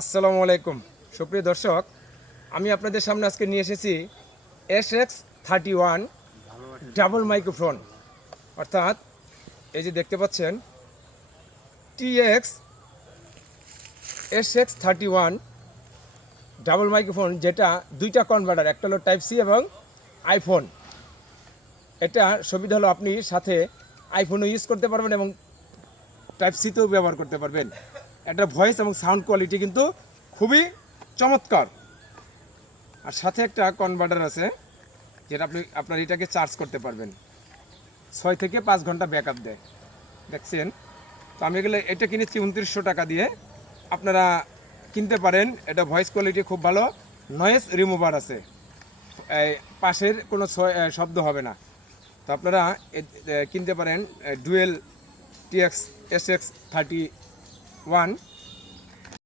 আসসালামু আলাইকুম সুপ্রিয় দর্শক, আমি আপনাদের সামনে আজকে নিয়ে এসেছি SX31 ডাবল মাইক্রোফোন, অর্থাৎ এই যে দেখতে পাচ্ছেন SX31 ডাবল মাইক্রোফোন, যেটা দুইটা কনভার্টার, একটা হলো টাইপ সি এবং আইফোন। এটা সুবিধা হলো আপনি সাথে আইফোনও ইউজ করতে পারবেন এবং টাইপ সিতেও ব্যবহার করতে পারবেন। এটা ভয়েস এবং সাউন্ড কোয়ালিটি কিন্তু খুবই চমৎকার। আর সাথে একটা কনভার্টার আছে, যেটা আপনি আপনার এটাকে চার্জ করতে পারবেন, 6 থেকে 5 ঘন্টা ব্যাকআপ দেয়। দেখছেন তো আমি এগুলো এটা কিনেছি 2900 টাকা দিয়ে। আপনারা কিনতে পারেন। এটা ভয়েস কোয়ালিটি খুব ভালো, নয়েজ রিমুভার আছে, এই পাশের কোনো শব্দ হবে না। তো আপনারা কিনতে পারেন ডুয়েল SX31